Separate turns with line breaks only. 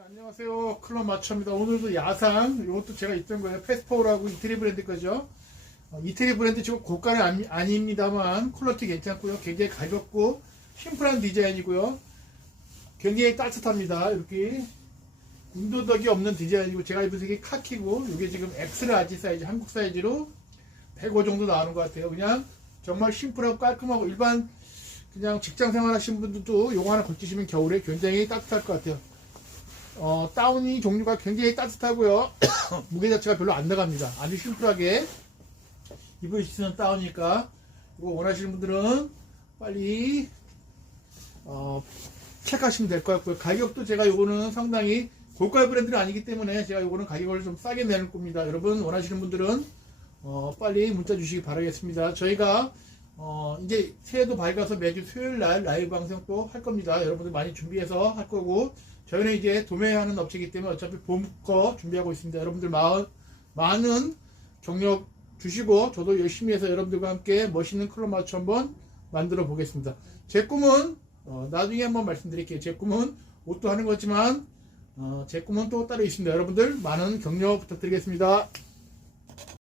네, 안녕하세요. 클럽 마초입니다. 오늘도 야상, 이것도 제가 있던 거예요. 페스포라고 이태리 브랜드 거죠. 어, 이태리 브랜드 지금 고가는 아니, 아닙니다만 퀄리티 괜찮고요. 굉장히 가볍고 심플한 디자인이고요. 굉장히 따뜻합니다. 이렇게 군더더기 없는 디자인이고 제가 입은 색이 카키고 이게 지금 엑스라지 사이즈 한국 사이즈로 105 정도 나오는 것 같아요. 그냥 정말 심플하고 깔끔하고 일반 그냥 직장 생활 하시는 분들도 요거 하나 걸치시면 겨울에 굉장히 따뜻할 것 같아요. 어, 다운이 종류가 굉장히 따뜻하고요. 무게 자체가 별로 안 나갑니다. 아주 심플하게 있는 다운이니까 이거 원하시는 분들은 빨리 어, 체크하시면 될 것 같고요. 가격도 제가 요거는 상당히 고가 브랜드는 아니기 때문에 제가 요거는 가격을 좀 싸게 내는 겁니다. 여러분 원하시는 분들은 어, 빨리 문자 주시기 바라겠습니다. 저희가 어, 이제 새해도 밝아서 매주 수요일 날 라이브 방송 또 할 겁니다. 여러분들 많이 준비해서 할 거고 저희는 이제 도매하는 업체이기 때문에 어차피 봄 거 준비하고 있습니다. 여러분들 마, 많은 경력 주시고 저도 열심히 해서 여러분들과 함께 멋있는 클럽 마치 한번 만들어 보겠습니다. 제 꿈은 어, 나중에 한번 말씀드릴게요. 제 꿈은 옷도 하는 거지만 어, 제 꿈은 또 따로 있습니다. 여러분들 많은 격려 부탁드리겠습니다.